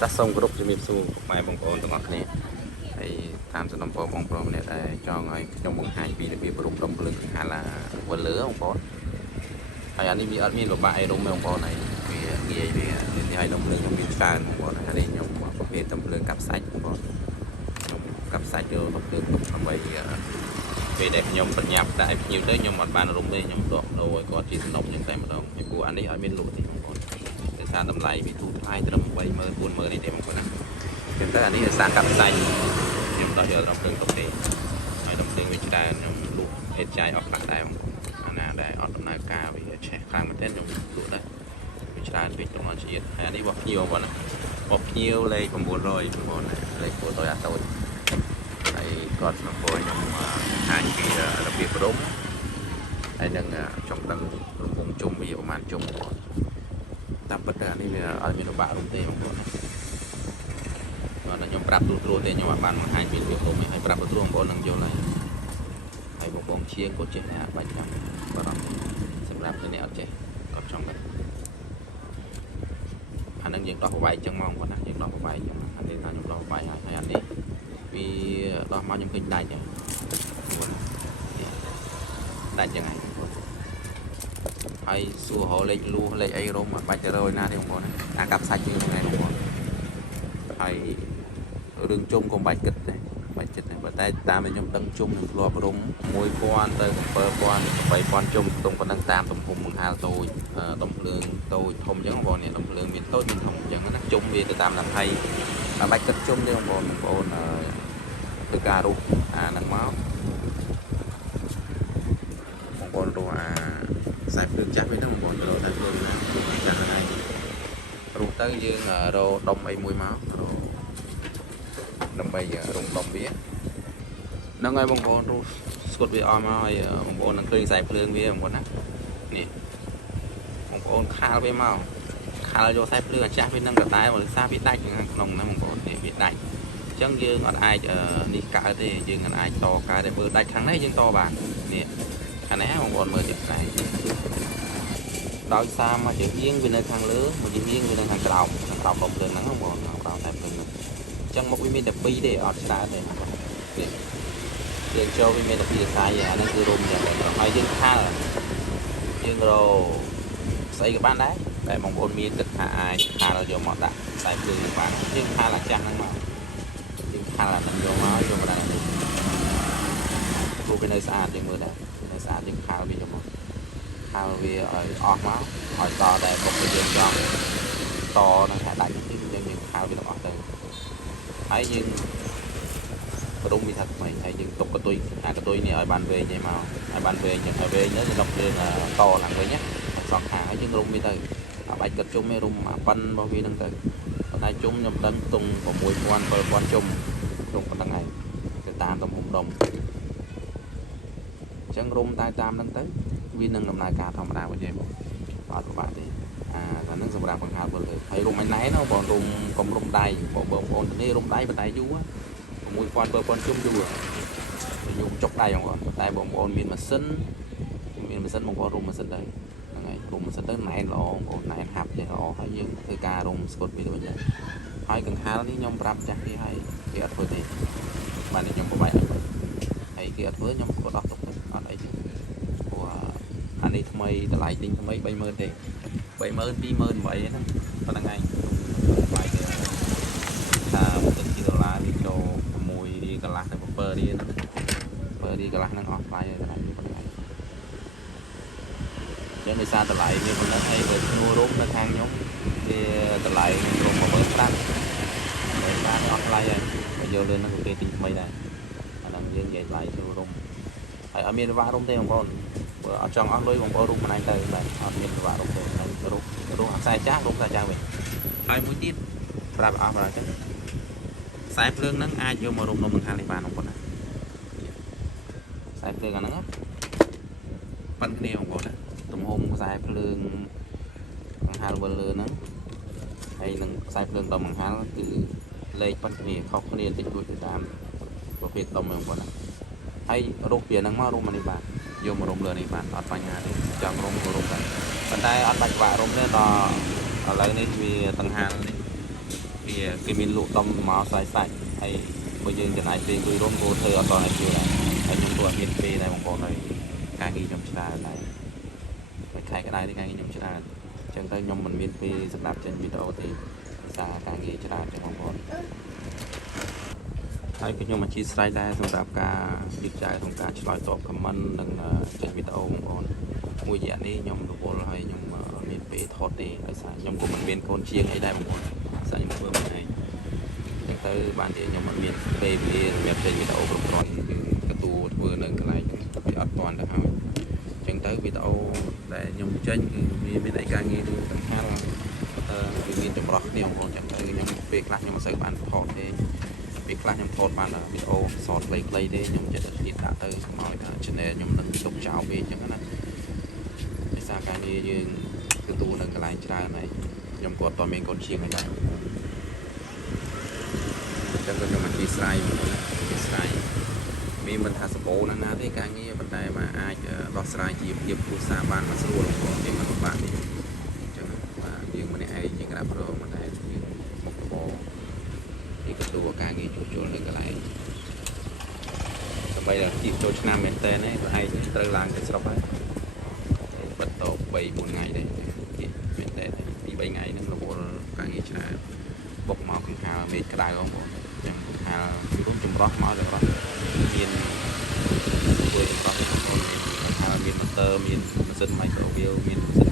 ចាស់សូមគោរពជំរាបសួរម៉ែបងប្អូនទាំងអស់គ្នាហើយតាមសំណពរបងប្អូនម្នាក់ដែលចង់ឲ្យខ្ញុំបង្ហាញពីរបៀបរុំដុំភ្លើងខាងឡាវលលើបងប្អូនហើយអានេះវាអត់មានលំបាកអីរុំទេបងប្អូនហើយវាងាយវាឲ្យដុំភ្លើងខ្ញុំមានច្រើនបងប្អូនហើយនេះខ្ញុំប្រភេទដុំភ្លើងកាប់សាច់បងប្អូនខ្ញុំកាប់សាច់យកដុំភ្លើងទុកដើម្បីពេលដែលខ្ញុំបញ្ញាប់ដាក់ឲ្យភ្ញៀវទៅខ្ញុំអត់បានរុំទេខ្ញុំដកដូរឲ្យគាត់ជាសំណុំខ្ញុំតែម្ដងហើយពួកអានេះឲ្យមានលក់ទេបងប្អូនដោយសារតម្លៃវាធូរថ្លៃត្រឹម30000 40000នេះទេបងប្អូនណាចឹងទៅអានេះសាកាប់សាច់ខ្ញុំដោះយកដល់ភ្លើងទុកទេហើយដល់ភ្លើងវាច្រើនខ្ញុំលក់ហេតុចាយអស់ខ្លះដែរបងប្អូនអាណាដែលអត់ដំណើរការវាឆេះខ្លាំងមែនទែនខ្ញុំលក់ដែរវាច្រើនពេកក្នុងអត់ជាតិហើយអានេះរបស់ភ្ញៀវបងប្អូនណារបស់ភ្ញៀវលេខ900បងប្អូនណាលេខ900អាតូចហើយគាត់ស្នើពួកខ្ញុំហាញពីរបៀបរុំហើយនឹងចង់ដឹងរង្វង់ជុំវាប្រហែលជុំបងប្អូនតាមពិតទៅអានេះវាអត់មានលំបាករុំទេបងប្អូនណាគាត់ខ្ញុំប្រាប់ទូទេខ្ញុំអត់បានបង្ហាញពីរបៀបរុំទេហើយប្រាប់ទូបងប្អូននឹងយល់ហើយបងប្អូនជាងគាត់ចេះតែបាច់ចាំបារម្ភសម្រាប់អ្នកអត់ចេះគាត់ចង់ដឹងអានឹងយើងដោះប្រវាយចឹងមកបងប្អូនណាយើងដោះប្រវាយចឹងអានេះថាខ្ញុំដោះប្រវាយហើយអានេះវាដោះមកខ្ញុំឃើញដាច់ចឹងដាច់ចឹងហើយសួររលេខលួសលេខអីរុំអត់បាច់ទៅរយណាទេបងប្អូនអាកាប់សាច់វាហ្នឹងឯងបងប្អូនហើយរឿងជុំកុំបាច់គិតទេបាច់ចិត្តទេបើតែតាមដែលខ្ញុំដឹងជុំនឹងធ្លាប់រុំ1000ទៅ7000 8000ជុំទុំប៉ុណ្ណឹងតាមទំហំបង្ហាលតូចដុំភ្លើងតូចធំអញ្ចឹងបងប្អូននេះដុំភ្លើងមានតូចមានធំអញ្ចឹងណាជុំវាទៅតាមតម្លៃតែបាច់គិតជុំទេបងប្អូនធ្វើការរុះអាហ្នឹងមកបងប្អូនរុះអាខ្សែភ្លើងចាស់វិញហ្នឹងបងប្អូនរកខ្សែភ្លើងចាស់ហ្នឹងរុះទៅយើងរកដុំអីមួយមកដើម្បីរុំដុំវាហ្នឹងហើយបងប្អូនរុះស្គុតវាអស់មកហើយបងប្អូននឹងឃើញខ្សែភ្លើងវាបងប្អូនណានេះបងប្អូនខាលវាមកខាលយកខ្សែភ្លើងអាចាស់វានឹងកតែបើសារវាដាច់ខាងក្នុងហ្នឹងបងប្អូននេះវាដាច់អញ្ចឹងយើងអត់អាចនេះកើតទេយើងអត់អាចតកើតទេបើដាច់ខាងនេះយើងតបាននេះខាងនេះបងប្អូនមើលទៀតខ្សែដោយសារមកជាហៀងវានៅខាងលើមកជាហៀងវានៅខាងក្រោមដុំភ្លើងហ្នឹងបងប្អូនក្រោមខ្សែភ្លើងហ្នឹងចឹងមកវាមានតែ2ទេអត់ច្រើនទេនេះយើងចូលវាមានតែ2ខ្សែអាហ្នឹងគឺរុំយ៉ាងហើយយើងខាលយើងរកស្អីក៏បានដែរតែបងប្អូនមានទឹកថាអាចខាលយកមកដាក់ខ្សែភ្លើងបានយើងខាលអាចាស់ហ្នឹងមកយើងខាលអាហ្នឹងយកមកយកមកដាក់នេះព្រោះវានៅស្អាតយើងមើលដែរនៅស្អាតយើងខាលវាយកមកខាលវាឲ្យអស់មកឲ្យតតែបុកយើងចង់តនឹងថាដាច់នេះយើងខាលវាទាំងអស់ទៅហើយយើងរុំវាថាថ្មីហើយយើងទុកកតុយអាកតុយនេះឲ្យបានវែងឯមកឲ្យបានវែងចឹងឲ្យវែងទៅដុកយើងតឡើងវិញណាសងខាងហើយយើងរុំវាទៅអាបាច់កាត់ជុំឯរុំអាប៉ិនរបស់វាហ្នឹងទៅប៉ុន្តែជុំខ្ញុំដឹងទុំ6000 7000ជុំប៉ុណ្្នឹងហើយទៅតាមទំហំដុំអញ្ចឹងរុំតែតាមហ្នឹងទៅវានឹងដំណើរការធម្មតាវិញទេបងអត់ពិបាកទេអាហ្នឹងសម្រាប់បង្ហាត់ពលលើហើយរុំឯណែណាបងរុំកុំរុំដៃបងប្អូនគ្នារុំដៃប៉ុន្តែយូរ6000 7000ជុំយូរខ្ញុំចុកដៃបងប្អូនតែបងប្អូនមានម៉ាស៊ីនបងប្អូនរុំម៉ាស៊ីនដែរហ្នឹងហើយរុំម៉ាស៊ីនទៅណែនល្អបងប្អូនណែនហាប់ចេះល្អហើយយើងធ្វើការរុំស្គុតវាទៅវិញហើយកង្ហាលនេះខ្ញុំប្រាប់ចាស់គេហើយគេអត់ធ្វើទេបានខ្ញុំប្រវាយឲ្យហើយគេអត់ធ្វើខ្ញុំក៏ដោះទុកទៅអត់អីទេព្រោះអានេះថ្មីតម្លៃទិញថ្មី30000ទេ30000 20000 8ហ្នឹងប៉ុណ្្នឹងឯងថ្លៃគេថាទឹកជាដុល្លារនេះចូល6រៀលកន្លះទៅ7រៀលហ្នឹង7រៀលកន្លះហ្នឹងអស់ថ្លៃហើយតម្លៃវាប៉ុណ្ណឹងចឹងដោយសារតម្លៃវាប៉ុណ្ណឹងហើយបើឈ្នួលរុំនៅខាងខ្ញុំវាតម្លៃរុំ15000បានអស់ថ្លៃហើយបើយកលឿនហ្នឹងក៏គេទិញថ្មីដែរអាហ្នឹងយើងនិយាយថ្លៃឈ្នួលរុំហើយអត់មានវាក់រុំទេបងប្អូនបើអត់ចង់អស់លុយបងប្អូនរុំម្នាក់ទៅបាទអត់មានវាក់រុំទេរុំអាខ្សែចាស់រុំខ្សែចាស់វិញហើយមួយទៀតប្រាប់អស់បាទចឹងខ្សែភ្លើងហ្នឹងអាចយកមករុំនំបង្ហាលនេះបានបងប្អូនណាខ្សែភ្លើងអាហ្នឹងប៉ិនគ្នាបងប្អូនណាទំហំខ្សែភ្លើងបង្ហាលវិលលើហ្នឹងហើយនឹងខ្សែភ្លើងដុំបង្ហាលគឺលេខប៉ិនគ្នាខុសគ្នាតិចតួចទៅតាមប្រភេទដុំបងប្អូនណាហើយរុំពីហ្នឹងមករុំអានេះបានយកមករុំលើនេះបានអត់បញ្ហាទេចង់រុំក៏រុំដែរប៉ុន្តែអត់បាច់បាក់រុំទេដល់ឥឡូវនេះវាដង្ហាលនេះវា cái miền lụt đông máu sai sai hay bây giờ cái này thì tôi đón cô thơ ở toàn này chưa này hay nhóm tôi miền tây này bằng này càng nghi nhom chả này phải khai cái này thì càng nghi nhom chả chẳng tới nhom mình miền tây sắp đặt trên video thì xa càng nghi chả trong bằng con hay cái nhom mà chia sẻ ra xong đáp cả việc trái xong cả nói topcomment đừng trên video bằng con mùi dạng đi nhom đồ bol hay nhom miền tây thọt đi hay sao nhom của mình miền con chiêng hay đây bằng con sao nhom vừa mình này chẳng tới ban thì nhom mình miền tây về miền tây video của con cái tu vừa nâng cái này thì ở toàn được không chẳng tới video để nhom tranh vì bên này càng nghe được càng khá là vì trong đó điều còn chẳng tới nhom việc là nhom sẽ bạn thọt thì việc là nhom thọt bạn là video sọt play đi nhom sẽ được hiện tại tới nói là cho nên nhom nâng tục chào về chẳng hạn để xa cái như cái tu nâng cái này ra này nhom còn toàn mình còn chiên ở đây chẳng có nhom mà chia sẻมีบรรทัดสโปนั่นนะที่การนี้บันไดมาอาจจะรอสลายจีบยิบผู้สาบานมาสรุปลงก่อนที่มันบ้านนี่จังว่ายังไม่ได้ไอ้ยังกระดับเราบันไดยังมกตะบอที่กระตัวการนี้จุดโจรเลยก็ไรสบายเลยจีบโจรชนะเมนเต้นี่ก็ไอ้ตระลางจะสลับไปบัดโตไปบนไงเลยเมนเต้ปีใบไงนั่นเราบอกการนี้ชนะบกมาขึ้นหาเมฆกระไดของผมยังหาคือรุ่นจุ่มร็อกมาเลยร็อกmiền quê có con miền miền motor miền sinh microwave miền